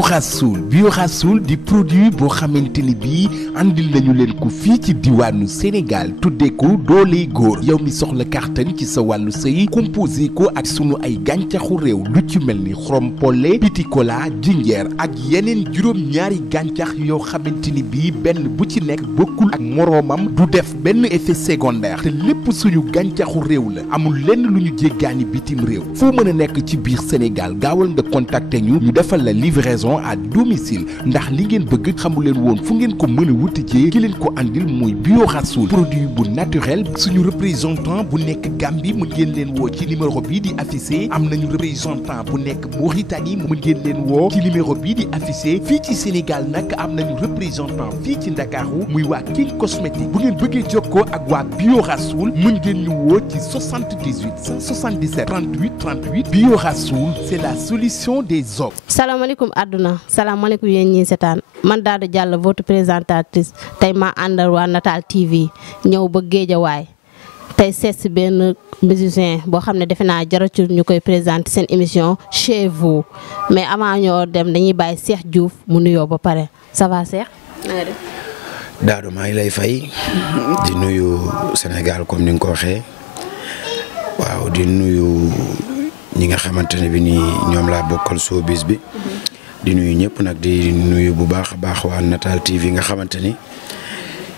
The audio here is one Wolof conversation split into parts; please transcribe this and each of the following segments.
Bio Rassoul di produit boo xamante ni bii andil nañu leen ko fii ci diwaanu Sénégal tuddee ko dooley góor yow mi soxla kàttan ci sa wàllu sëy composé ko ak sunu ay gàncaxu réew lu ci mel ni xorom polle pitikola jinjeer ak yeneen juróom-ñaari gàncax yoo xamante ni bii benn bu ci nekk bokkul ak moroomam du def benn effet secondaire te lépp suñu gàncaxu réew la amul lenn lu ñu jéggaani bitim réew foo mën a nekk ci biir Sénégal gaawal nga contacter ñu defal la livraison à domicile ndax li ngeen bëgg xamu leen woon fu ngeen ko mën a wutijee ki leen ko andil mooy Bio Rassoul produit bu naturel suñu représentant bu nekk Gambie mën ngeen leen woo ci numéro bii di affiché am nañu représentant bu nekk Mauritanie mën ngeen leen woo ci numéro bii di affiché fii ci Sénégal nag am nañu représentant fii ci Ndakaaru muy waa King Cosmétique bu ngeen bëggee jokkoo ak waa Bio Rassoul mën ngeen ñu woo ci 78 177 38 38 Bio Rassoul c'est la solution des hommes. salaamaaleykum àdduna salaamaaleykum yéen ñii seetaan man Dado Diallo votre présentatrice tey ma àndal waa Natal TV ñëw ba Géejawaay tey seet si benn musicien boo xam ne defe naa jaratul ñu koy présenter seen émission chez vous mais avant ñoo dem dañuy bàyyi Cheikh Diouf mu nuyoo ba pare ça va Cheikh na nga def. Dado maa ngi lay fay di nuyu Sénégal comme ni nga ko waxee waaw di nuyu ñi nga xamante ne bi nii ñoom laa bokkal showbiz bi di nuyu ñëpp nag di nuyu bu baax a baax waa Natal TV nga xamante ni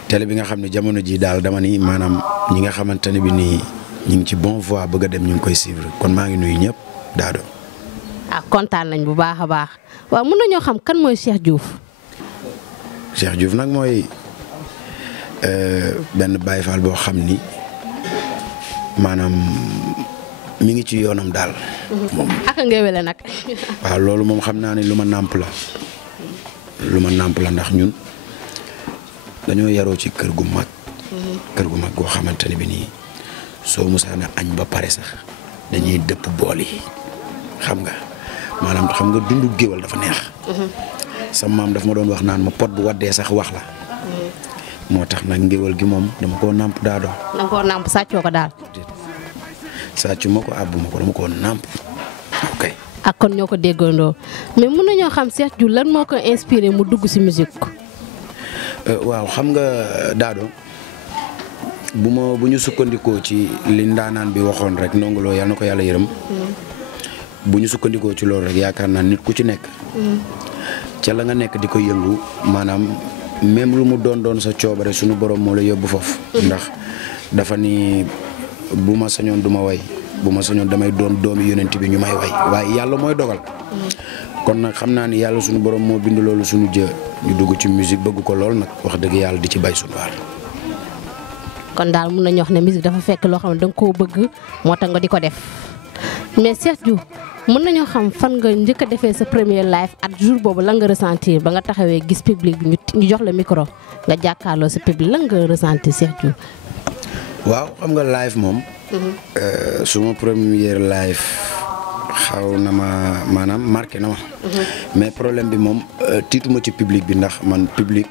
télé bi nga xam ne jamono ji daal dama ni maanaam ñi nga xamante ne bi nii ñu ngi ci bon voie bëgg a dem ñu ngi koy suivre kon maa ngi nuyu ñëpp Dado. ah kontaan nañ bu baax a baax waaw mën nañoo xam kan mooy Cheikh Diouf. Cheikh Diouf nag mooy benn Baye Fall boo xam ni maanaam mi ngi ci yoonam daal. moom ak ngéwéle nag. waaw loolu moom xam naa ne lu ma nàmp la ndax ñun dañoo yaroo ci kër gu mag. kër gu mag goo xamante ne bi nii soo musaana añ ba pare sax dañuy dëpp bool yi xam nga maanaam xam nga dundu géwal dafa neex. sa maam daf ma doon wax naan ma pot bu waddee sax wax la. moo tax nag ngéwal gi moom dama koo nàmp Dado. dama koo nàmp sàccoo ko daal. sàccu ma ko àbbu ma ko dama koo nàmp ok. ak kon ñoo ko déggandoo mais mun nañoo xam Cheikh Diouf lan moo ko inspiré mu dugg ci musique. waaw xam nga Dado bu ñu sukkandikoo ci li ndaanaan bi waxoon rek Ndongo Lo yàlla na ko yàlla yërëm. bu ñu sukkandikoo ci loolu rek yaakaar naa nit ku ci nekk. ca la nga nekk di ko yëngu maanaam même lu mu doon sa coobare suñu borom moo la yóbbu foofu. ndax dafa ni bu ma sañoon du ma way bu ma sañoon damay doon doomi yonent bi ñu may way waaye yàlla mooy dogal. kon nag xam naa ni yàlla suñu borom moo bind loolu suñu jë ñu dugg ci musique bëgg ko lool nag wax dëgg yàlla di ci bay suñu waar. kon daal mun nañu wax ne musique dafa fekk loo xam ne da nga koo bëgg moo tax nga di ko def mais Cheikh Diouf mën nañoo xam fan nga njëkk a defee sa premier live ak jour boobu lan nga ressentir ba nga taxawee gis public bi ñu jox la micro nga jàkkaarloo sa public lan nga ressentir Cheikh Diouf. waaw xam nga live moom. suma première live xaw na ma maanaam marqué na ma. mais problème bi moom tiituma ci public bi ndax man public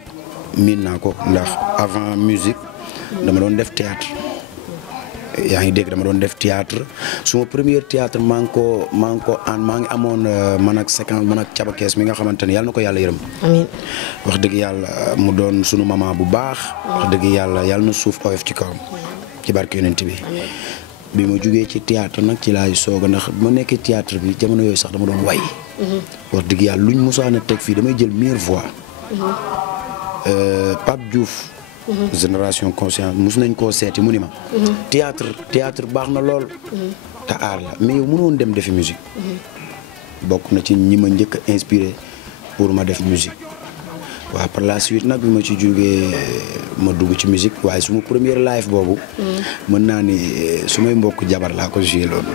miin naa ko ndax avant musique dama doon def théâtre yaa ngi dégg dama doon def théâtre suma première théâtre maa ngi amoon man ak séquence man ak cabakees mi nga xamante ne yàlla na ko yàlla yërëm. amiin wax dëgg yàlla mu doon sunu maman bu baax. wax dëgg yàlla na suuf oyof ci kawam. ci barke yonent bi ma jugee ci théâtre nag ci laay soog a ndax bu ma nekkee théâtre bi jamono yooyu sax dama doon way. wax dëgg yàlla luñ mosaan a teg fii damay jël meilleure voix. Pape Diouf. génération conscience mos nañ koo seeti mu ni ma. théâtre baax na lool. te aar la mais yow mënoon dem defi musique. bokk na ci ñi ma njëkk a inspiré pour ma def musique. waaw par la suite nag bi ma ci jógee ma dugg ci musique waaye suma première live boobu. mën naa ni sumay mbokk jabar laa ko joué loolu.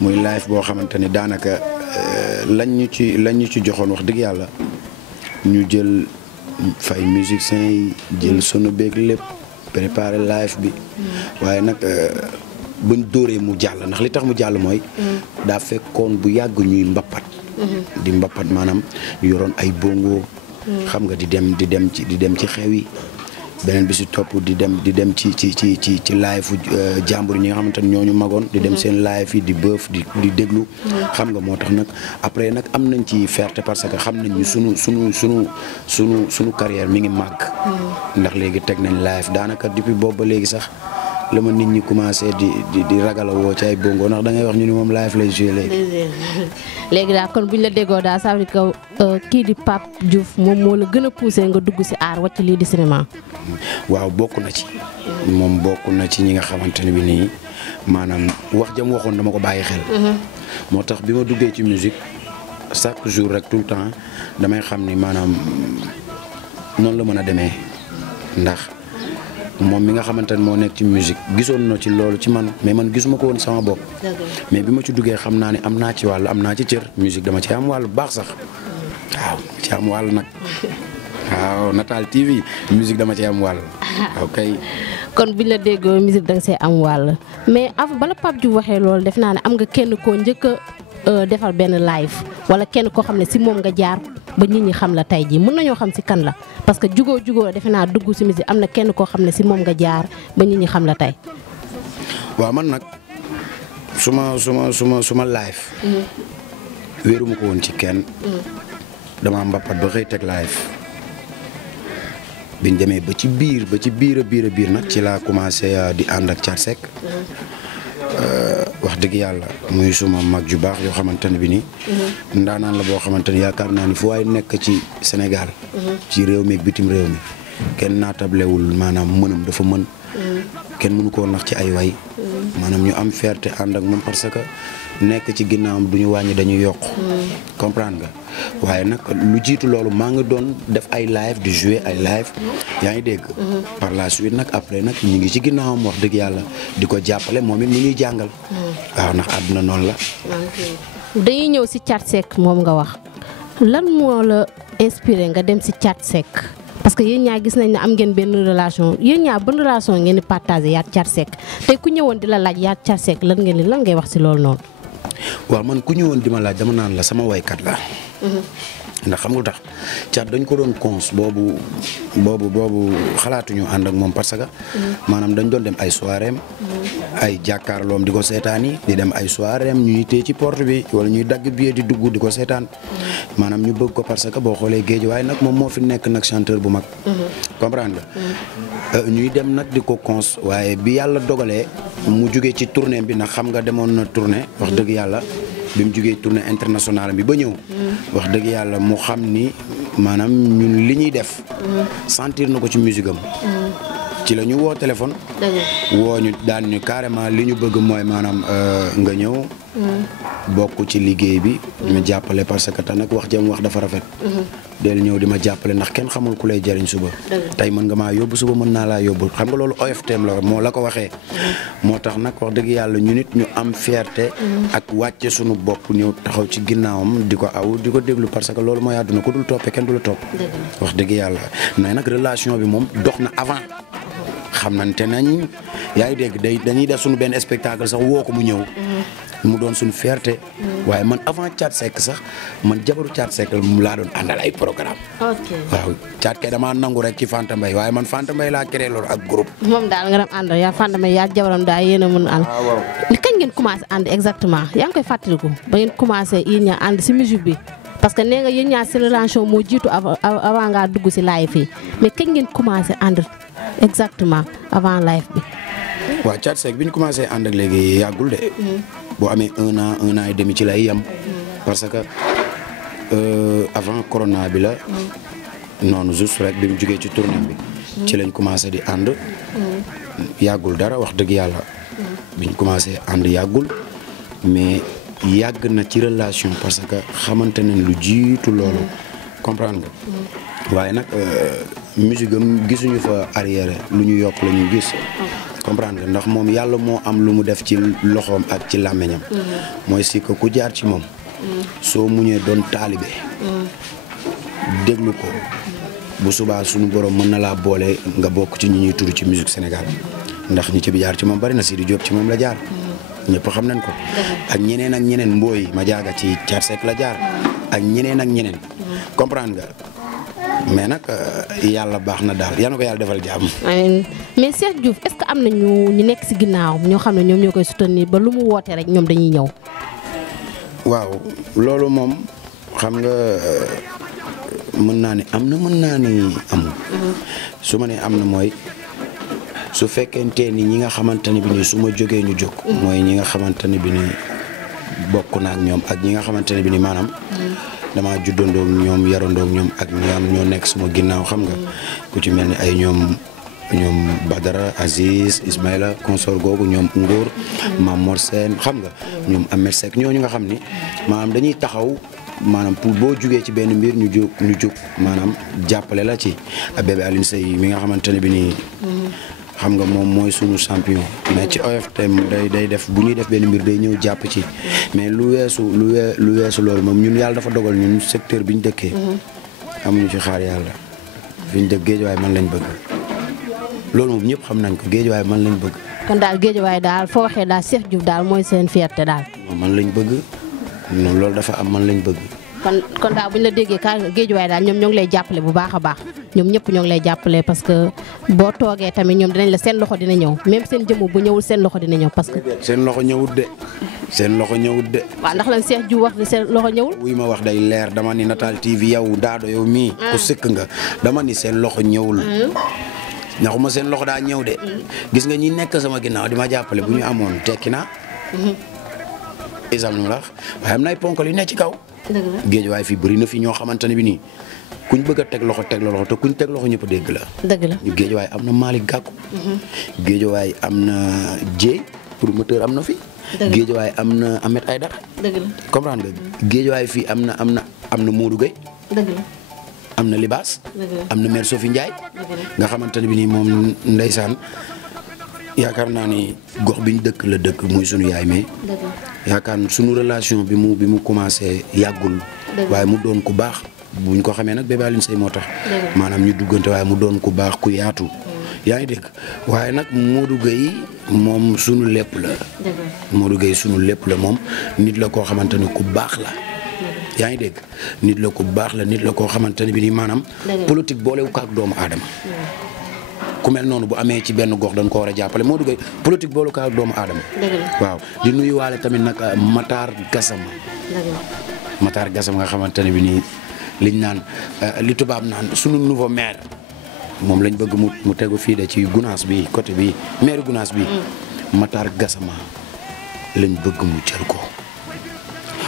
muy live boo xamante ni daanaka lañ ñu ci joxoon wax dëgg yàlla ñu jël fay musiciens yi jël sono beeg lépp préparer live bi. waaye nag buñ dóoree mu jàll ndax li tax mu jàll mooy. daa fekkoon bu yàgg ñuy mbappat. di mbappat maanaam ñu yoroon ay bongo. xam nga di dem ci xew yi beneen bi si topp di dem ci live jàmbur ñi nga xamante ne ñooñu magoon di dem seen live yi di bëf di déglu xam nga moo tax nag après nag am nañ ci fierté parce que xam nañ ni sunu carrière mi ngi màgg ndax léegi teg nañ live daanaka depuis boobu ba léegi sax la ma nit ñi commencé di ragal a woo ci ay bongo ndax da ngay wax ñu ni moom live lay joué léegi daal kon buñ la déggoo daal ça veut dire que kii di Pape Diouf moom moo la gën a poussé nga dugg si aar wàcc lii di cinéma. waaw bokk na ci moom bokk na ci ñi nga xamante ne bi nii maanaam wax jam waxoon dama ko bàyyi xel moo tax bi ma duggee ci musique chaque jour rek tout le temps damay xam ni maanaam noonu la mën a demee ndax moom mi nga xamante ne moo nekk ci musique gisoon na ci loolu ci man mais man gisuma ko woon sama bopp mais bi ma ci duggee xam naa ne am naa ci wàll am naa ci cër musique dama ci am wàll bu baax sax waaw ci am wàll nag waaw Natal TV musique dama ci am wàll ok. kon buñ la déggoo musique da nga see am wàll mais avant bala Pape Diouf waxee loolu def naa ne am nga kenn koo njëkk a defal benn live wala kenn koo xam ne si moom nga jaar ba nit ñi xam la tey jii mën nañoo xam si kan la parce que jugoo defe naa dugg si musique am na kenn koo xam ne si moom nga jaar ba nit ñi xam la tey. waaw man nag suma live wéeruma ko woon ci kenn dama mbappat ba xëy teg live biñ demee ba ci biir a biir nag ci laa commencé di ànd ak Thiat Seck wax dëgg yàlla muy suma mag ju baax yoo xamante ne bi nii ndaanaan la boo xamante ne yaakaar naa ni fu waay nekk ci Sénégal ci réew mi ak bitim réew mi kenn naatablewul maanaam mënam dafa mën kenn mënu koo nax ci ay way maanaam ñu am fierté ànd ak moom parce que nekk ci ginnaawam du ñu wàññi dañuy yokk comprendre nga waaye nag lu jiitu loolu maa ngi doon def ay live di jouer ay live yaa ngi dégg par la suite nag après nag ñu ngi ci ginnaawam wax dëgg yàlla di ko jàppale moom it mu ñuy jàngal waaw ndax àdduna noonu la. dañuy ñëw si Thiat Seck moom nga wax lan moo la inspiré nga dem si Thiat Seck parce que yéen ñaa gis nañ ne am ngeen benn relation yéen ñaa ban relation ngeen di partagé yaa Thiat Seck tey ku ñëwoon di la laaj yaa Thiat Seck lan ngay wax si loolu noonu. waaw man ku ñëwoon di ma laaj dama naan la sama waykat la ndax xam nga tax Thiat dañ ko doon cons boobu xalaatuñu ànd ak moom parce que maanaam dañ doon dem ay soiréem ay jàkkaarloom di ko seetaan yi di dem ay soiréem ñu ñuy téye ci porte bi wala ñuy dagg billet di dugg di ko seetaan maanaam ñu bëgg ko parce que boo xoolee géej waaye nag moom moo fi nekk nag chanteur bu mag comprendre nga ñuy dem nag di ko cons waaye bi yàlla dogalee mu jugee ci tournée bi nag xam nga demoon na tournée wax dëgg yàlla bi mu jugee tournée internationale bi ba ñëw wax dëgg yàlla mu xam ni maanaam ñun li ñuy def sentir na ko ci musique am ci la ñu woo téléphone woo ñu daan ñu carrément li ñu bëgg mooy maanaam nga ñëw bokk ci liggéey bi ñu jàppale parce que te nag wax jëm wax dafa rafet del ñëw di ma jàppale ndax kenn xamul ku lay jëriñ suba tey mën nga maa yóbbu suba mën naa laa yóbbu xam nga loolu OFTM la moo la ko waxee moo tax nag wax dëgg yàlla ñu nit ñu am fierté ak wàcce suñu bopp ñëw taxaw ci ginnaawam di ko aw di ko déglu parce que loolu mooy àdduna ko dul toppee kenn du la topp wax dëgg yàlla mais nag relation bi moom dox na avant xamante nañ yaa ngi dégg dañuy def suñu benn spectacle sax woo ko mu ñëw mu doon suñu fierté waaye man avant Thiat Seck sax man jabaru Thiat Seck mu laa doon àndal ay programme waaw Thiat kay damaa nangu rek ci Fanta Mbaye waaye man Fanta Mbaye laa créé loolu ak groupe moom daal nga dem àndal yaa Fanta Mbaye yaa jabaram daal yéen a mën ànd li kañ ngeen commencé ànd exactement yaa ngi koy fàttaliku ba ngeen commencé yéen ñaa ànd si musique bi parce que nee nga yéen ñaa si relation moo jiitu avant ngaa dugg si live yi mais kañ ngeen commencé ànd exactement avant live bi waaw Thiat Seck bi ñu commencé ànd ak léegi yàggul de boo amee un an et demi ci lay yem parce que avant corona bi la noonu juste rek bi mu jugee ci tournée bi ci lañ commencé di ànd yàggul dara wax dëgg yàlla biñ commencé ànd yàggul mais yàgg na ci relation parce que xamante nañ lu jiitu loolu comprendre nga waaye nag musique am gisuñu fa arrière lu ñu yokk la ñu gis comprendre nga ndax moom yàlla moo am lu mu def ci loxoom ak ci làmmiñam mooy si que ku jaar ci moom soo muñee doon taalibe déglu ko bu subaa suñu borom mën na laa boole nga bokk ci ñi ñuy tudd ci musique Sénégal ndax ñi ci bi jaar ci moom bari na Sidi Diop ci moom la jaar ñëpp xam nañ ko ak ñeneen mbooy ma jaaga ci Thiat Seck la jaar ak ñeneen comprendre nga mais nag yàlla baax na daal yal na ko yàlla defal jàmm. mais Cheikh Diouf est-ce que am na ñu nekk si ginnaaw ñoo xam ne ñoom ñoo koy soutenir ba lu mu woote rek ñoom dañuy ñëw. waaw loolu moom xam nga mën naa ni am na mën naa ni amul. su ma nee am na mooy su fekkente ni ñi nga xamante ne bi ni su ma jógee ñu jóg. mooy ñi nga xamante ne bi ni bokk na ak ñoom ak ñi nga xamante ne bi ni maanaam. damaa juddandoog ñoom yarandoog ñoom ak ñoo nekk suma ginnaaw xam nga ku ci mel ni ay ñoom Badara Aziz Ismaïla consort googu ñoom Ngor Mam Mor Sène xam nga ñoom Ahmed Seck ñooñu nga xam ni maanaam dañuy taxaw maanaam pour boo jugee ci benn mbir ñu jóg maanaam jàppale la ci bébé Aline Seye mi nga xamante ne bi nii xam nga moom mooy sunu champion mais ci OFTM day def bu ñuy def benn mbir day ñëw jàpp ci mais lu weesu loolu moom ñun yàlla dafa dogal ñun secteur bi ñu dëkkee amuñu ci xaar yàlla fi ñu dëkk Géejawaay man lañ bëgg loolu moom ñëpp xam nañ ko Géejawaay man lañ bëgg. kon daal Géejawaay daal foo waxee daal Cheikh Diouf daal mooy seen fierté daal. man lañ bëgg non loolu dafa am man lañ bëgg. kon daal bu ñu la déggee ka Géejawaay daal ñoom ñoo ngi lay jàppale bu baax a baax ñoom ñëpp ñoo ngi lay jàppale parce que boo toogee tamit ñoom dinañ la seen loxo dina ñëw même seen jëmm bu ñëwul seen loxo dina ñëw parce que. seen loxo ñëwut de. waaw ndax lan Cheikh Diouf wax ne seen loxo ñëwul. wuy ma wax day leer dama ni Natal TV yow Dado yow mii. ku sëkk nga dama ni seen loxo ñëwul. ndaxuma seen loxo daa ñëw de. gis nga ñi nekk sama ginnaaw di ma jàppale bu ñu amoon tekki naa. isam nu la wax waaye am na ay ponkal yu ne ci kaw. Géejawaay fii bëri na fi ñoo xamante ne bi nii kuñ bëgg a teg loxo te kuñ teg loxo ñëpp dégg la. dëgg la ñu Géejawaay am na Malick Gakou. Géejawaay am na Dieye promoteur am na fi. Géejawaay am na Ahmed Aïdara. dëgg la comprendre nga Géejawaay fii am na Modou Gueye. dëgg la am na Libaas. am na mère Sophie Ndiaye. nga xamante ne bi nii moom ndeysaan yaakaar naa ni gox bi ñu dëkk la dëkk muy sunu yaay mais. yaakaar sunu relation bi mu commencé yàggul. waaye mu doon ku baax buñ ko xamee nag bébé Aline Seye moo tax. maanaam ñu duggante waaye mu doon ku baax ku yaatu. yaa ngi dégg waaye nag Modou Gueye moom sunu lépp la. Modou Gueye sunu lépp la moom nit la koo xamante ni ku baax la. yaa ngi dégg nit la ku baax la nit la koo xamante ne bi nii maanaam. politique boolewu ko ak doomu aadama. ku mel noonu bu amee ci benn gox dañ ko war a jàppale Modou Gueye politique boolu ko ak doomu aadama. waaw di nuyuwaale tamit nag Matar Gassama. Matar Gassama nga xamante ne bi nii liñ naan li tubaab naan sunu nouveau maire moom lañ bëgg mu tegu fii de ci Gunaas bi côté bi maire Gunaas bi. Matar Gassama lañ bëgg mu jël ko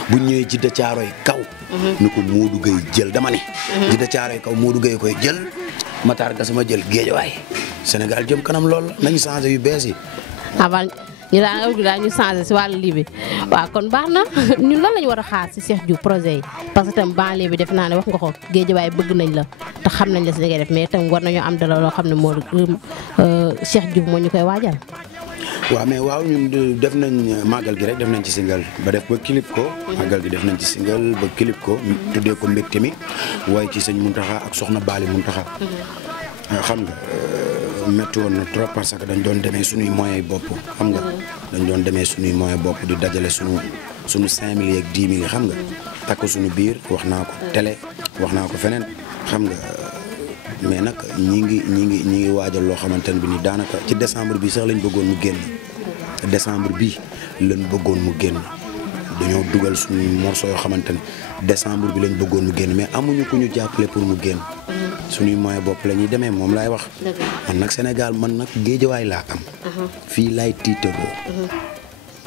bu ñëwee Jidda Caaroy kaw. ni ko Modou Gueye jël dama ne. Jidda Caaroy kaw Modou Gueye koy jël. Matar Gassama jël Géejawaay Sénégal jëm kanam lool nañu changé yu bees yi. avant ñu daal ñu changé si wàllu lii bi waaw kon baax na ñun lan lañu war a xaar si Cheikh Diouf projet yi parce que tam banlieue bi def naa ne wax nga ko Géejawaay bëgg nañ la te xam nañ la si li ngay def mais tam war nañoo am dara loo xam ne moo Cheikh Diouf moo ñu koy waajal. waaw mais waaw ñun def nañ màggal gi rek def nañ ci single ba def ba clip ko. màggal gi def nañ ci single ba clip ko. tuddee ko mbégte mi waaye ci sëñ Muntaxa ak soxna Baali Muntaxa. xam nga métti woon na trop parce que dañ doon demee suñuy moyens bopp xam nga. dañ doon demee suñuy moyens bopp di dajale suñu 5000 ak 10 000 xam nga. takk suñu biir wax naa ko télé wax naa ko feneen xam nga. mais nag ñi ngi waajal loo xamante ne bi ni daanaka ci décembre bi sax lañ bëggoon mu génn décembre bi lañ bëggoon mu génn dañoo dugal suñu morceau yoo xamante ne décembre bi lañ bëggoon mu génn mais amuñu ku ñu jàppale pour mu génn suñuy moyen bopp la ñuy demee moom laay wax man nag Sénégal man nag Géejawaay laa am fii laay tiitaroo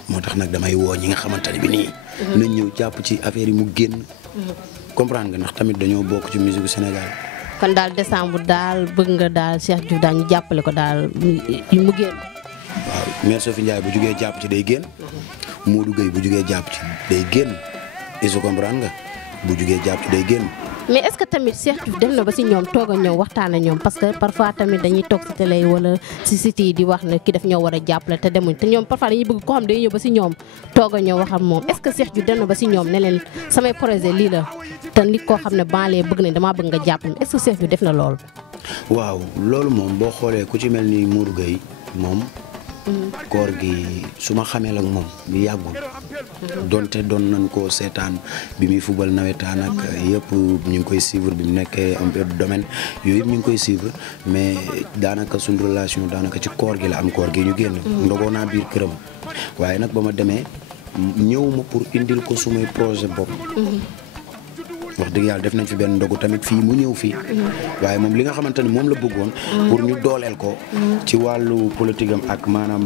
moo tax nag damay woo ñi nga xamante ne bi nii nañ ñëw jàpp ci affaire yi mu génn comprendre nga ndax tamit dañoo bokk ci musique Sénégal. kon daal décembre daal bëgg nga daal Cheikh Diouf daal ñu jàppale ko daal mu génn. waaw mère Sophie Ndiaye bu jugee jàpp ci day génn. Modou Gueye bu jugee jàpp ci day génn. est-ce que comprendre nga bu jugee jàpp ci day génn. mais est-ce que tamit Cheikh Diouf dem na ba si ñoom toog a ñëw waxtaan ak ñoom parce que parfois tamit dañuy toog si télé wala si site yi di wax ne ki daf ñoo war a jàppale te demuñ te ñoom parfois dañuy bëgg koo xam dañuy ñëw ba si ñoom toog a ñëw wax ak moom est-ce que Cheikh Diouf dem na ba si ñoom ne leen samay projet lii la te nit koo xam ne banlieue bëgg nañ damaa bëgg nga jàppale est-ce que Cheikh Diouf def na loolu. waaw loolu moom boo xoolee ku ci mel ni Modou Gueye moom koor gi su ma xamee ak moom bi yàggul donte doon nañ koo seetaan bi muy fubal nawetaan ak yëpp ñu ngi koy suivre bi mu nekkee un peu domaine yooyu yëpp ñu ngi koy suivre mais daanaka suñu relation daanaka ci koor gi la am koor gi ñu génn ndogoo naa biir këram waaye nag ba ma demee ñëwuma pour indil ko sumay projet bopp wax dëgg yàlla def nañ fi benn ndogu tamit fii mu ñëw fii waaye moom li nga xamante ni moom la bëggoon pour ñu dooleel ko ci wàllu politique am ak maanaam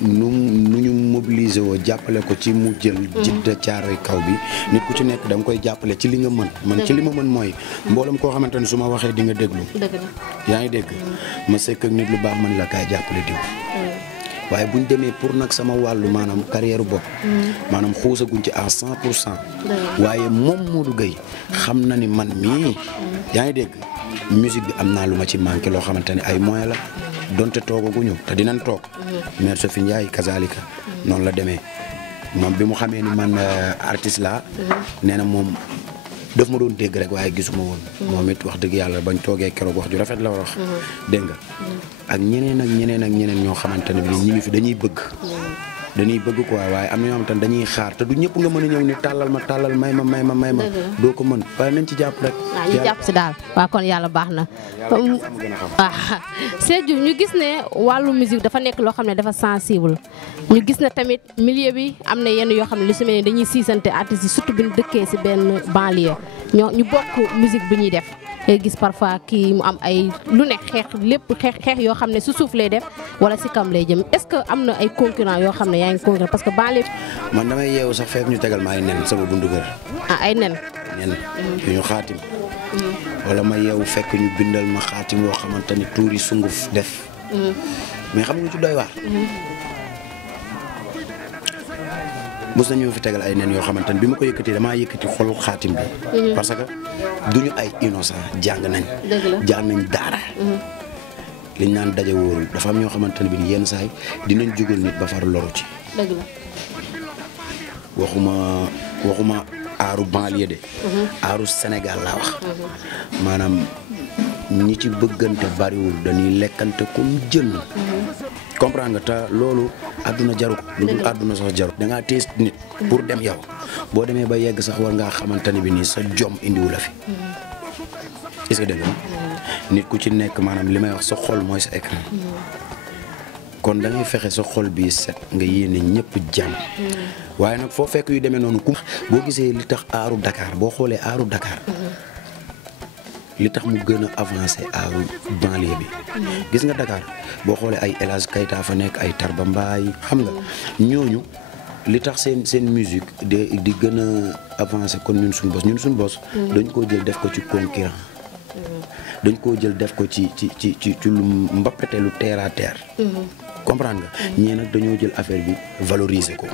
nu ñu mobiliser woo jàppale ko ci mu jël Jidda Caaroy kaw bi nit ku ci nekk da nga koy jàppale ci li nga mën man ci li ma mën mooy mboolem koo xamante ni su ma waxee di nga déglu yaa ngi dégg ma sekk ak nit lu baax man la kaay jàppale diw waaye buñ demee pour nag sama wàllu maanaam carrière bopp maanaam xuusaguñ ci à 100% waaye moom Modou Gueye xam na ni man mii yaa ngi dégg musique bi am naa lu ma ci manqué loo xamante ne ay moyens la donte toogaguñu te dinañ toog mère Sophie Ndiaye kazalika noonu la demee moom bi mu xamee ni man artiste la nee na moom daf ma doon dégg rek waaye gisuma woon moom it wax dëgg yàlla bañ toogee keroog wax ju rafet la wax dégg nga ak ñeneen ak ñeneen ak ñeneen ñoo xamante ne bi ñi ngi fi dañuy bëgg quoi waaye am na ñoo xamante ne dañuy xaar te du ñëpp nga mën a ñëw ni tàllal may ma doo ko mën waaye nañ ci jàpp rek waaw ñu jàpp si daal waaw kon yàlla baax na waaw Cheikh Diouf ñu gis ne wàllu musique dafa nekk loo xam ne dafa sensible ñu gis ne tamit milieu bi am na yenn yoo xam ne lu si mel ni dañuy siisante artistes yi surtout bi ñu dëkkee si benn banlieue ñu bokk musique bi ñuy def ngay gis parfois kii mu am ay lu ne xeex yoo xam ne su suuf lay def wala si kam lay jëm est-ce que am na ay concurrent yoo xam ne yaa ngi concurrent parce que banlieue man damay yeewu sax fekk ñu tegal ma ay nen sama bundu kër ay nen yu ñu xaatim wala ma yeewu fekk ñu bindal ma xaatim yoo xamante ni tuur yi sunguf def mais xam nga ci doy waar mos nañu fi tegal ay nen yoo xamante ni bi ma ko yëkkati damaa yëkkati xolu xaatim bi parce que duñu ay innocent jàng nañ daara liñ naan daje wóorul dafa am ñoo xamante ne bi yenn saay dinañ jógal nit ba far loru ci waxuma aaru banlieue de aaru Sénégal laa wax maanaam ñi ci bëggante bariwul dañuy lekkante comme jën comprendre nga te loolu àdduna jaru ko lu dul àdduna sax jaru dangaa tees nit pour dem yow boo demee ba yegg sax war ngaa xamante ne bi nii sa jom indiwu la fi est-ce que dégg nga nit ku ci nekk maanaam li may wax sa xol mooy sa écran kon da ngay fexe sa xol bi set nga yéene ñëpp jàmm waaye nag foo fekk yu demee noonu boo gisee li tax aaru Dakar boo xoolee aaru Dakar li tax mu gën a avancé aaru banlieue bi gis nga Dakar boo xoolee ay El Hadj Keita fa nekk ay Tarba Mbaye xam nga ñooñu li tax seen musique di gën a avancé kon ñun suñu bos dañ koo jël def ko ci concurrent dañ koo jël def ko ci lu mbappete lu terre à terre comprendre nga ñii nag dañoo jël affaire bi valoriser ko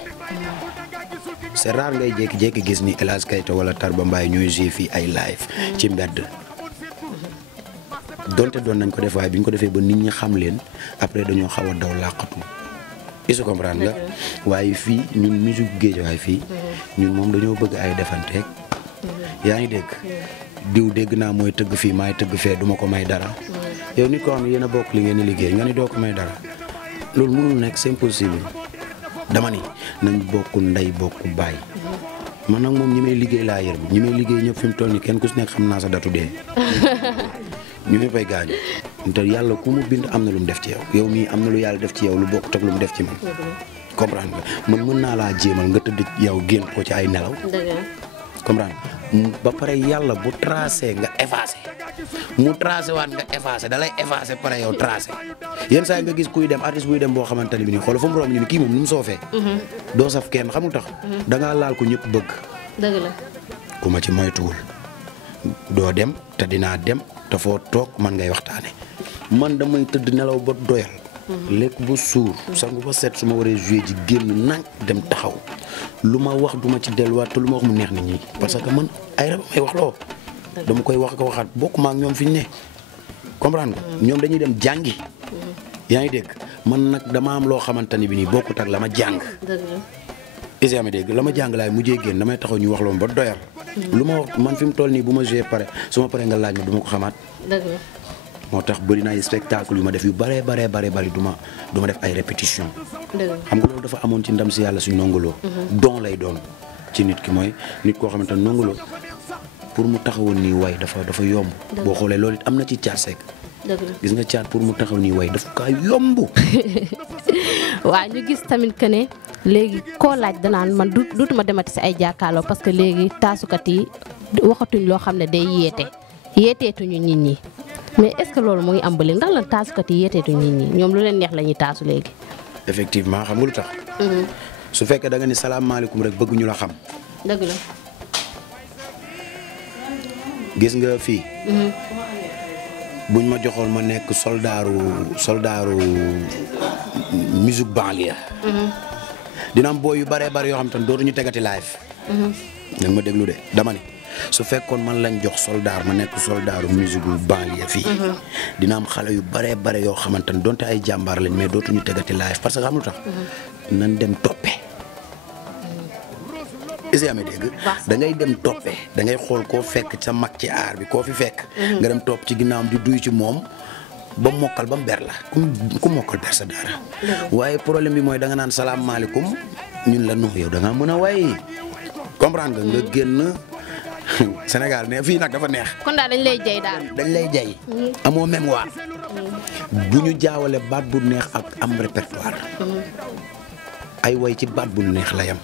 c'est rare ngay jékki-jékki gis ni El Hadj Keita wala Tarba Mbaye ñooy jouer fii ay live ci mbedd donte doon nañ ko def waaye bi ñu ko defee ba nit ñi xam leen après dañoo xaw a daw làqatu est-ce que comprendre nga waaye fii ñun musique Guédiawaye fii ñun moom dañoo bëgg ay defanteeg yaa ngi dégg diw dégg naa mooy tëgg fii maay tëgg fee duma ko may dara yow nit ko xam ne yéen a bokk li ngeen di liggéey nga ni doo ko may dara loolu mënul nekk c'est impossible dama ni nañ bokk ndey bokk baay man nag moom ñi may liggéey laa yërëm ñi may liggéey ñëpp fi mu toll nii kenn ku si nekk xam naa sa datu dee ñu ngi fay gaañu te yàlla ku mu bind am na lu mu def ci yow mii am na lu yàlla def ci yow lu bokk teg lu mu def ci man comprendre nga man mën naa laa jéemal nga tëdd yow génn ko ci ay nelaw comprendre ba pare yàlla bu tracé nga effacé mu tracé waat nga effacé da lay effacé pare yow tracé yenn saa yi nga gis kuy dem artiste buy dem boo xamante ne bi nii xool fa mu romb ñu ni kii moom nu mu soofee doo saf kenn xamul tax dangaa laal ko ñëpp bëgg dëgg la ku ma ci moytuwul doo dem te dinaa dem te foo toog man ngay waxtaane man damay tëdd nelaw ba doyal lekk bu suur sangu ba set su ma waree joué ji génn nang dem taxaw lu ma wax duma ci delluwaat te lu ma wax mu neex nit ñi parce que man ay rab may wax loo dama koy wax ko waxaat bokkuma ak ñoom fi ñu ne comprendre nga ñoom dañuy dem jàngi yaa ngi dégg man nag dama am loo xamante ni bi nii bokkut ak la ma jàng is yaa ma dégg la ma jàng laay mujjee génn damay taxaw ñu wax loolu ba doyal lu ma wax man fi mu toll nii bu ma joué pare su ma paree nga laaj ma du ma ko xamaat moo tax bëri na ay spectacle yu ma def yu bëree bëri du ma def ay répétition xam nga loolu dafa amoon ci ndam si yàlla suñu Ndongo Lo don lay doon ci nit ki mooy nit koo xamante ne Ndongo Lo pour mu taxawoon nii way dafa yomb boo xoolee loolu it am na ci Thiat Seck gis nga Thiat pour mu taxaw nii way dafa kaa yomb waaw ñu gis tamit que ne léegi koo laaj danaan man duutuma demati si ay jàkkaarloo parce que léegi taasukat yi waxatuñ loo xam ne day yeeteetuñu nit ñi mais est-ce que loolu mu ngi am ba léegi ndax lan taasukat yi yeeteetuñu nit ñi ñoom lu leen neex la ñuy taasu léegi. effectivement xam nga lu tax. su fekkee da nga ni salaamaaleykum rek bëgg ñu la xam. dëgg la. gis nga fii. buñ ma joxoon ma nekk soldaaru musique banlieue. dina am booy yu bëree bëri yoo xam te ne dootuñu tegati live. nag ma déglu de dama ni su fekkoon man lañ jox soldaar ma nekk soldaaru musique banlieue fii. dina am xale yu bëree bëri yoo xamante ne donte ay jàmbaar lañ mais dootuñu tegati live parce que xam lu tax. nañ dem toppe. is yaa may dégg da ngay dem toppe da ngay xool koo fekk sa mag ci aar bi koo fi fekk. nga dem topp ci ginnaawam di duy ci moom. ba mokkal ba mu ber la ku mokkal ber sa daara waaye problème bi mooy da nga naan salaamaaleykum ñun la nuux yow da ngaa mën a way comprendre nga génn Sénégal ne fii nag dafa neex. kon daal dañ lay jay daal. dañ lay jay amoo mémoire bu ñu jaawale baat bu neex ak am répertoire ay way ci baat bu neex la yam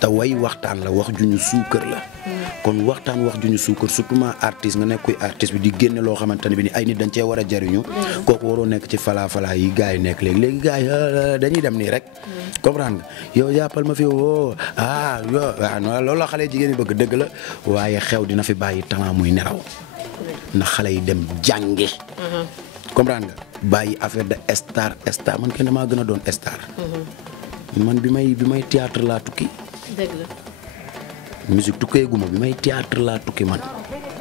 te way waxtaan la wax ju ñu suukar la. kon waxtaan wax ju ñu suukar surtout ma artiste nga nekk kuy artiste bi di génne loo xamante ne bi ni ay nit dañ cee war a jariñu kooku waroo nekk ci falaa yi gars yi nekk léegi gars yi dañuy dem nii rek comprendre nga yow jàppal ma fi woo loolu la xale jigéen ñi bëgg dëgg la waaye xew dina fi bàyyi talent muy neraw na xale yi dem jàngi comprendre nga bàyyi affaire de star man kenn damaa gën a doon star man bi may théâtre laa tukki dëgg la. musique tukkeeguma bi may théâtre laa tukki man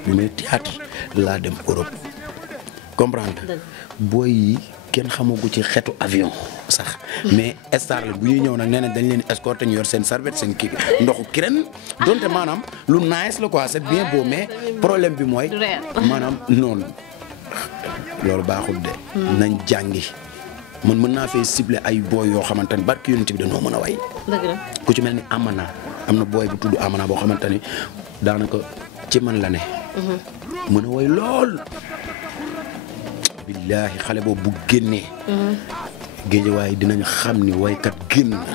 bi may théâtre laa dem Europe comprendre booy yi kenn xamagu ci xeetu avion sax mais star la bu ñuy ñëw nag nee nañ dañ leen escorter ñu yor seen serviette seen kii ndoxu kireen donte maanaam lu nice la quoi c'est bien beau mais problème bi mooy maanaam noonu loolu baaxul de nañ jàngi man mën naa fee ciblé ay booy yoo xamante ne barki unité bi dañoo mën a way ku ci mel ni Amana am na booy bu tudd Amana boo xamante ni daanaka ci man la ne mën a way lool billaahi xale boobu bu génnee géejawaay dinañ xam ni waykat génn na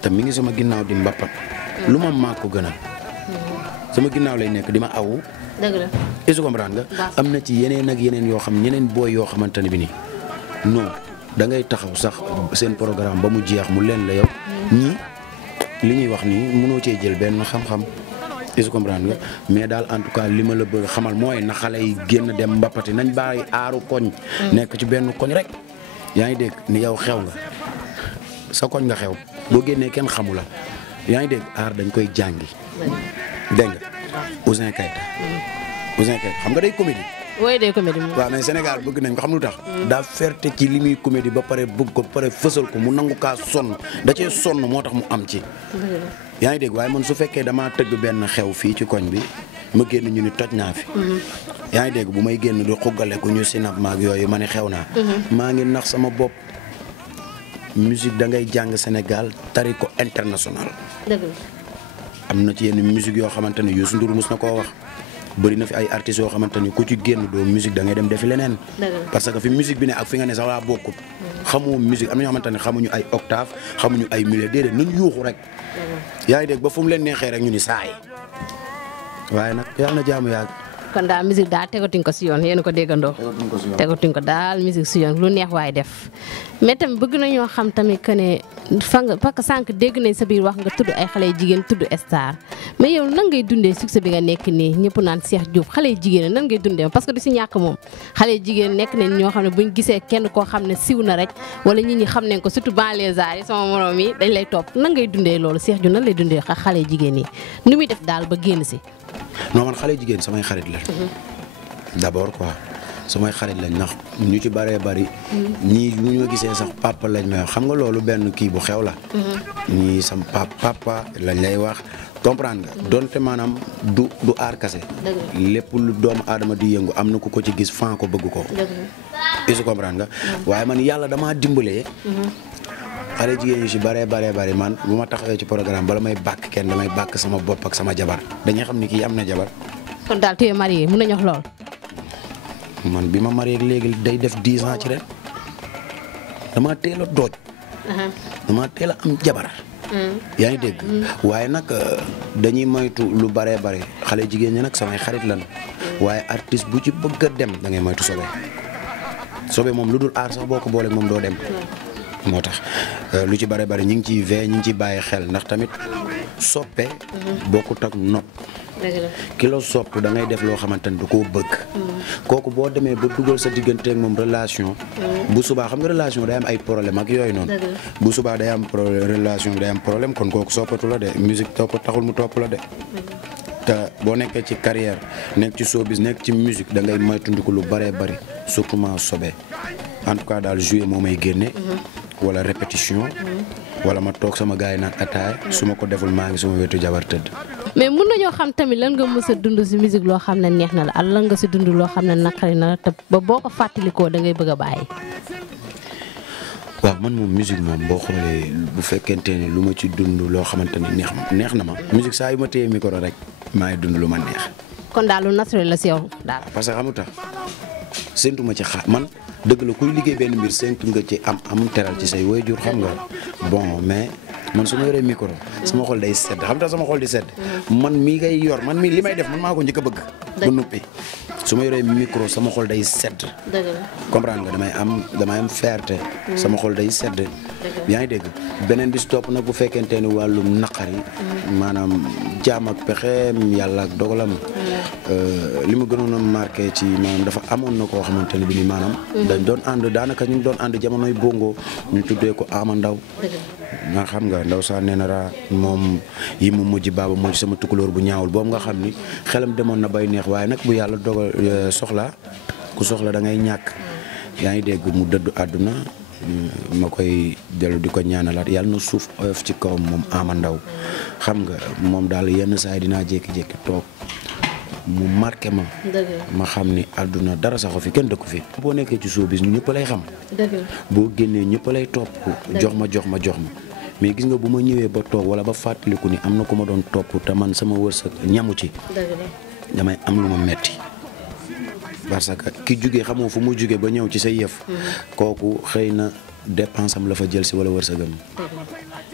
te mi ngi sama ginnaaw di mbappat lu ma maa ko gënal sama ginnaaw lay nekk di ma awu dëgg la est-ce que comprendre nga am na ci yeneen ak yeneen yoo xam ñeneen booy yoo xamante ne bi nii non da ngay taxaw sax seen programme ba mu jeex mu leen la yow ñii li ñuy wax nii mënoo cee jël benn xam-xam est-ce que comprendre nga mais daal en tout cas li ma la bëgg xamal mooy na xale yi génn dem mbappati nañ bàyyi aaru koñ nekk ci benn koñ rek yaa ngi dégg ni yow xew nga sa koñ nga xew boo génnee kenn xamu la yaa ngi dégg aar dañ koy jàngi dégg nga Ouzin Keita xam nga day comédie wooy day comédie moom. waaw mais Sénégal bëgg nañ ko xam lu tax. daa ferte ci li muy comédie ba pare bëgg ko ba pare fësal ko mu nangu kaa sonn da cee sonn moo tax mu am ci. yaa ngi dégg waaye man su fekkee damaa tëgg benn xew fii ci koñ bi ma génn ñu ni toj naa fi. yaa ngi dégg bu may génn di xuggale ku ñu sinap maag yooyu ma ne xew naa. maa ngi nax sama bopp musique da ngay jàng Sénégal tari ko international. dëgg la. am na ci yenn musique yoo xamante ne Youssou Ndour mus na koo wax. bëri na fi ay artistes yoo xamante ni ku ci génn doo musique da ngay dem defi leneen. parce que fi musique bi ne ak fi nga ne sax waa bokkut. xamoo musique am na ñoo xamante ne xamuñu ay octave xamuñu ay milieu déedéet nañ yuuxu rek. yaa ngi dégg ba fu mu leen neexee rek ñu ni saay waaye nag yàlla na jaamu yàgg. kon daal musique daal tegatuñ ko si yoon yéen ko déggandoo. tegatuñ ko daal musique si yoon lu neex waaye def mais tamit bëgg nañoo xam tamit que ne fa nga parce que sànq dégg nañ sa biir wax nga tudd ay xale jigéen tudd star mais yow nan ngay dundee succès bi nga nekk nii ñëpp naan Cheikh Diouf xale jigéen nan ngay dundee parce que du si ñàkk moom xale jigéen nekk nañ ñoo xam ne buñ gisee kenn koo xam ne siw na rek wala nit ñi xam nañ ko surtout banlieusards yi sama morom yi dañ lay topp nan ngay dundee loolu Cheikh Diouf nan lay dundee xale jigéen yi nu muy def daal ba génn si. non man xale jigéen samay xarit la d'abord quoi samay xarit lañ ndax ñu ci bëree bëri. ñii bu ñu gisee sax papa lañ may wax xam nga loolu benn kii bu xew la. ñii sam papa lañ lay wax comprendre nga donte maanaam du aar kase. lépp lu doomu aadama di yëngu am na ku ko ci gis fan ko bëgg ko. est-ce que comprendre nga waaye man yàlla damaa dimbalee. xale jigéen ñi si bëree bëri man bu ma taxawee ci programme bala may bàkk kenn damay bàkk sama bopp ak sama jabar dañuy xam ni kii am na jabar. kon daal tu es marié mën nañu wax lool. man bi ma marié léegi day def 10 ans ci ren dama teel a dooj. dama teel a am jabar. yaa ngi dégg. waaye nag dañuy moytu lu bëree bëri xale jigéen ñi nag samay xarit lan waaye artiste bu ci bëgg a dem da ngay moytu sobe moom lu dul aar sax boo ko booleeg moom doo dem. moo tax lu ci bëree bëri ñu ngi ciy veillé ñu ngi ciy bàyyi xel ndax tamit soppe bokkut ak nopp. ki la sopp da ngay def loo xamante ni da koo bëgg. kooku boo demee ba dugal sa digganteeg moom relation. bu subaa xam nga relation day am ay problème ak yooyu noonu. bu subaa day am relation day am problème kon kooku soppatu la de musique topp taxul mu topp la de. te boo nekkee ci carrière nekk ci showbiz nekk ci musique da ngay moytandiku lu bëree bëri surtout maa sobe en tout cas daal jouer moo may génne. wala répétition. wala ma toog sama gars yi naan ataaya su ma ko deful maa ngi sama wetu jabar tëdd. mais mun nañoo xam tamit lan nga mës a dund si musique loo xam ne neex na la ak lan nga si dund loo xam ne naqari na la te ba boo ko fàttalikoo da ngay bëgg a bàyyi. waaw man moom musique moom boo xoolee bu fekkente ne lu ma ci dund loo xamante ni neex na ma. musique saa yu ma téye micro rek maa ngi dund lu ma neex. kon daal lu naturel la si yow daal. parce que xamu tax séntu ma ci man dëgg la kuy liggéey benn mbir séntu nga ci am teral ci say waajur xam nga bon mais man su ma yoree micro sama xol day sedd xam tax sama xol di sedd man mii ngay yor man mii li may def man maa ko njëkk a bëgg ba noppi su ma yoree micro sama xol day sedd comprendre nga damay am fierté sama xol day sedd yaa ngi dégg beneen bi si topp nag bu fekkente ni wàllum naqar yi maanaam jaam ak pexeem yàlla ak dogalam li ma gënoon a marqué ci maanaam dafa amoon na koo xamante ne bi ni maanaam dañ doon ànd daanaka ñu ngi doon ànd jamonoy bongo ñu tuddee ko Ama Ndaw nga xam nga ndaw saa nee na ra moom yi mu mujj baaba moo ci sama tukulóor bu ñaawul boobu nga xam ni xelam demoon na bay neex waaye nag bu yàlla dogal soxla ku soxla da ngay ñàkk yaa ngi dégg mu dëddu àdduna ma koy dellu di ko ñaanalaat yàlla na suuf oyof ci kawam moom Ama Ndaw xam nga moom daal yenn saa yi dinaa jékki-jékki toog mu marqué ma xam ni àdduna dara saxo fi kenn dëkku fi boo nekkee ci showbiz ñu ñëpp lay xam boo génnee ñëpp lay topp jox ma mais gis nga bu ma ñëwee ba toog wala ba fàttaliku ni am na ku ma doon topp te man sama wërsëg ñamu ci damay am lu ma metti parce que ki jugee xamoo fu mu jugee ba ñëw ci sa yëf kooku xëy na dépense am la fa jël si wala wërsëgam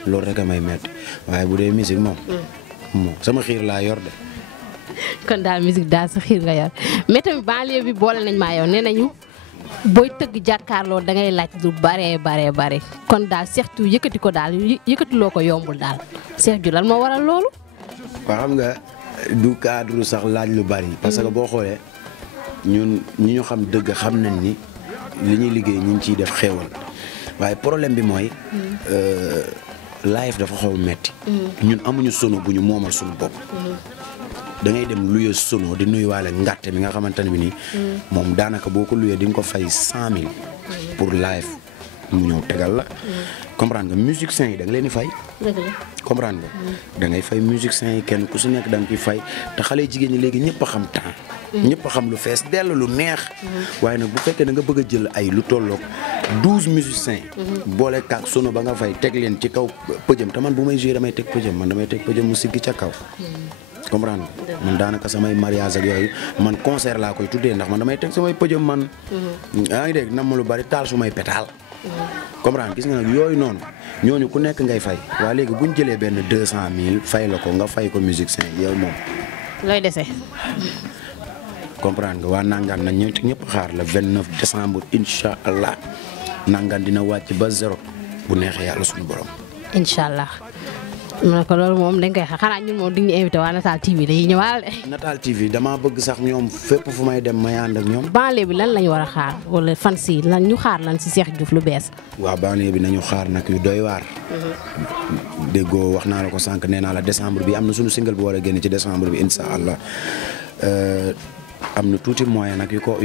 loolu rek a may metti waaye bu dee musique moom sama xiir laa yor de. kon daal musique daal sa xiir nga yor mais tamit banlieue bi boole nañ maa yow nee nañu booy tëgg jàkkaarloo da ngay laaj lu bare kon daal Cheikh Diouf yëkkati ko daal yëkkatiloo ko yombul daal Cheikh Diouf lan moo waral loolu. waaw xam nga du cadre sax laaj lu bari. parce que boo xoolee ñun ñi ñu xam dëgg xam nañ ni li ñuy liggéey ñu ngi ciy def xéewal waaye problème bi mooy live dafa xaw metti ñun amuñu sono bu ñu moomal suñu bopp. da ngay dem luye sono di nuyuwaale ngàtte mi nga xamante ne bi nii moom daanaka boo ko luyee di nga ko fay 100 000 pour live mu ñëw tegal la comprendre nga musiciens yi da nga leen di fay comprendre nga da ngay fay musiciens yi kenn ku si nekk da nga ciy fay te xale jigéen ñi léegi ñëpp a xam temps ñëpp a xam lu fees dell lu neex waaye nag bu fekkee da nga bëgg a jël ay lu tolloog 12 musiciens boole kaak sono ba nga fay teg leen ci kaw pëjëm te man bu may jouer damay teg pëjëm mu siggi ca kaw comprendre man daanaka samay mariage ak yooyu man concert laa koy tuddee ndax man damay teg samay pëjëm man yaa ngi dégg nam ma lu bari taal su may pétaal comprendre gis nga nag yooyu noonu ñooñu ku nekk ngay fay waaye léegi bu ñu jëlee benn 200 000 fay la ko nga fay ko musicien yow moom looy dese comprendre nga waa nangaan na ñëpp xaar le 29 décembre incha allah nangaan dina wàcc ba zéro bu neexee yàlla suñu borom incha allah ma ne ko loolu moom dañ koy xanaa ñun moom di ñu invité waa Natal TV dañuy ñëwaal de. Natal TV damaa bëgg sax ñoom fépp fu may dem may ànd ak ñoom. banlieue bi lan lañu war a xaar wala fan si lan ñu xaar lan si Cheikh Diouf lu bees. waaw banlieue bi nañu xaar nag yu doy waar. déggoo wax naa la ko sànq nee naa la décembre bi am na suñu single bu war a génn ci décembre bi incha allah am na tuuti moyen nag yu ko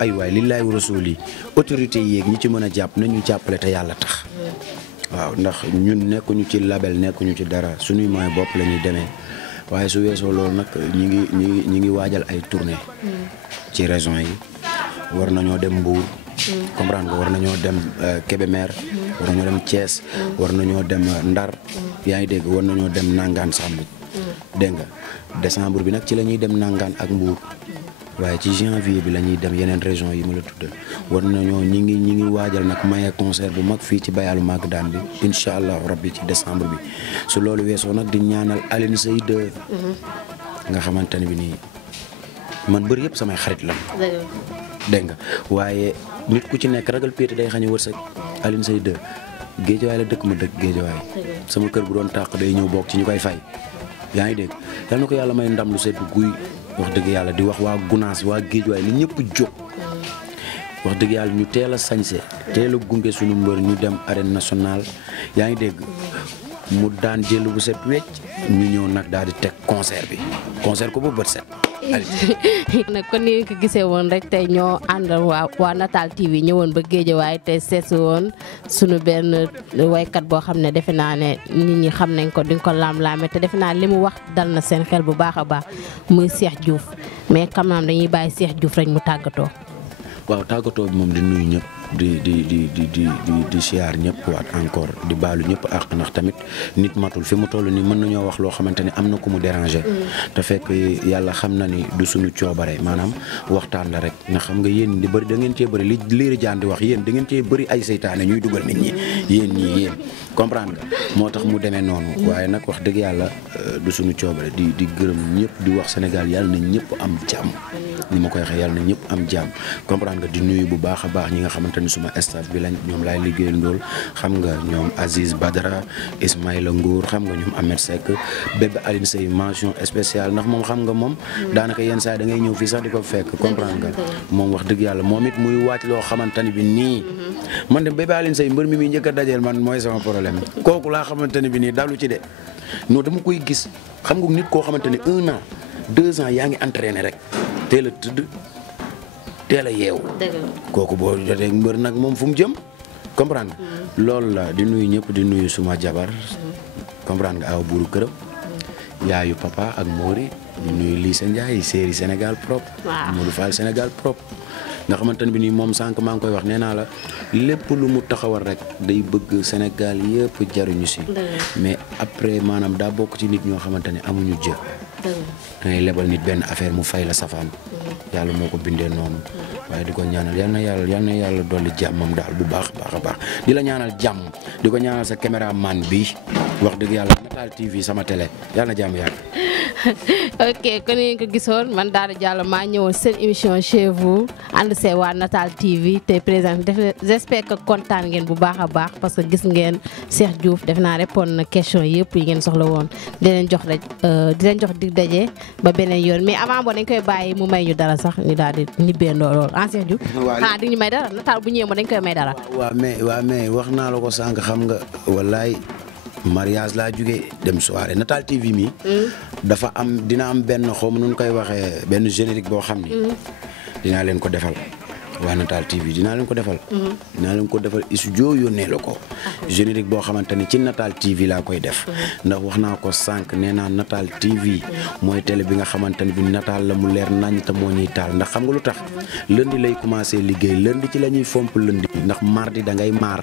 ay waay lillaay wa rasuuli autorité yeeg ñi ci mën a jàpp nañu jàppale te yàlla tax waaw ndax ñun nekkuñu ci label nekkuñu ci dara suñuy moyen bopp la ñuy demee waaye su weesoo loolu nag ñi ngi waajal ay tournée ci région yi war nañoo dem Mbour comprendre nga war nañoo dem Kébémer war nañoo dem Thiès war nañoo dem Ndar yaa ngi dégg war nañoo dem Nangaan Samb dégg nga décembre bi nag ci la ñuy dem Nangaan ak Mbour waaye ci janvier bi la ñuy dem yeneen région yi ma la tuddal war nañoo ñi ngi waajal nag maye concert bu mag fii ci Bayalu Magdaan bi incha allahu rabbi ci décembre bi su loolu weesoo nag di ñaanal Alioune Seye 2 nga xamante ne bi nii man bëri yëpp samay xarit la dégg nga waaye nit ku ci nekk ragal péete day xañ a wërsëg Alioune Seye 2 géejawaay la dëkk ma dëkk géejawaay sama kër bu doon tàq day ñëw bokk ci ñu koy fay yaa ngi dégg yal na ko yàlla may ndam lu sedd guy wax dëgg yàlla di wax waa Gunaas waa géejawaay li ñëpp jóg wax dëgg yàlla ñu teel a sañse teel a gunge suñu mbër ñu dem arène nationale yaa ngi dégg mu daan jël bu set wecc ñu ñëw nag daal di teg concert bi concert ko bu bët set nag kon ni ko gisee woon rek tey ñoo àndal waa Natal TV ñëwoon ba Géejawaay tey seetsi woon suñu benn waykat boo xam ne defe naa ne nit ñi xam nañ ko di nga ko laam-laame te defe naa li mu wax dal na seen xel bu baax a baax muy Cheikh Diouf mais xam naa dañuy bàyyi Cheikh Diouf rek mu tàggatoo. waaw tàggatoo bi moom di nuyu ñëpp di siyaar ñëpp waat encore di baalu ñëpp ak ndax tamit nit matul fi mu toll nii mën nañoo wax loo xamante ni am na ku mu déranger te fekk yàlla xam na ni du suñu coobare maanaam waxtaan la rek ndax xam nga yéen di bëri da ngeen cee bëri li liiri jaan di wax yéen da ngeen cee bëri ay seytaane ñuy dugal nit ñi yéen comprendre nga moo tax mu demee noonu waaye nag wax dëgg yàlla du suñu coobare di gërëm ñëpp di wax Sénégal yàlla na ñëpp am jàmm ni ma koy waxee yàlla na ñëpp am jàmm comprendre nga di nuyu bu baax a baax ñi nga xamante ni suma staff bi lañ ñoom laay liggéeyal ndool xam nga ñoom Aziz Badara Ismaïla Ngour xam nga ñoom Ahmed Seck bébé Aline Seye mention spéciale ndax moom xam nga moom daanaka yenn saa da ngay ñëw fii sax di ko fekk comprendre nga moom wax dëgg yàlla moom it muy wàcc loo xamante ni bi nii man de bébé Aline Seye mbër mi muy njëkk a dajeel man mooy sama problème kooku laa xamante ni bi nii dalu ci de non dama koy gis xam nga nit koo xamante ni 1 an 2 ans yaa ngi entraîné rek teel a tëdd teel a yeewu kooku boo jotee mbër nag moom fu mu jëm comprendre nga loolu la di nuyu ñëpp di nuyu suma jabar comprendre nga aw buuru këram yaayu papa ak Mori di nuyu Lissa Ndiaye série Sénégal propre Modou Fall Sénégal propre nga xamante ne bi nii moom sànq maa ngi koy wax nee naa la lépp lu mu taxawal rek day bëgg Sénégal yëpp jaruñu si mais après maanaam daa bokk ci nit ñoo xamante ne amuñu jë dangay lebal nit benn affaire mu fay la safaan yàlla moo ko bindee noonu waaye di ko ñaanal yal na yàlla dolli jàmmam daal bu baax a baax di la ñaanal jàmm di ko ñaanal sa caméraman bi wax dëgg yàlla Natal TV sama télé yàlla na jàmm yàgg. ok kon ngeen ko gisoon man Daouda Diallo maa ñëwoon seen émission chez vous ànd see waa Natal TV te présent j'espère que kontaan ngeen bu baax a baax parce que gis ngeen Cheikh Diouf def naa répondre na question yëpp yi ngeen soxla woon di leen jox dig daje ba beneen yoon mais avant boo dañ koy bàyyi mu may ñu dara sax ñu daal di ñibbeendoo lool Cheikh Diouf. waaw di ñu may dara Natal bu ñëwee moom dañ koy may dara. waaw mais wax naa la ko sànq xam nga wallaay mariage laa jugee dem soirée Natal TV mi dafa am dina am benn xaw ma nu koy waxee benn générique boo xam ni dinaa leen ko defal waa Natal TV dinaa leen ko defal studio yónnee la ko générique boo xamante ni ci Natal TV laa koy def ndax wax naa ko sànq nee naa Natal TV mooy télé bi nga xamante ni bi Natal la mu leer nañ te moo ñuy taal ndax xam nga lu tax lundi lay commencé liggéey lundi ci la ñuy fomp lundi ndax mardi da ngay maar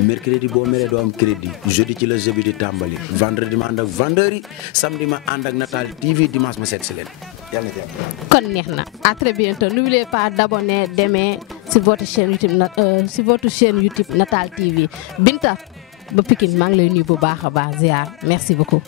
mercredi boo meree doo am crédit jeudi ci la jeudi di tàmbali vendredi ma ànd ak vendeur yi samedi ma ànd ak Natal TV dimanche ma seet si leen yàlla na kon neex na à très bientôt n'oubliez pas d'abonner demain sur votre chaîne YouTube Natal TV Binta ba Pikine maa ngi lay nuyu bu baax a baax ziar merci beaucoup.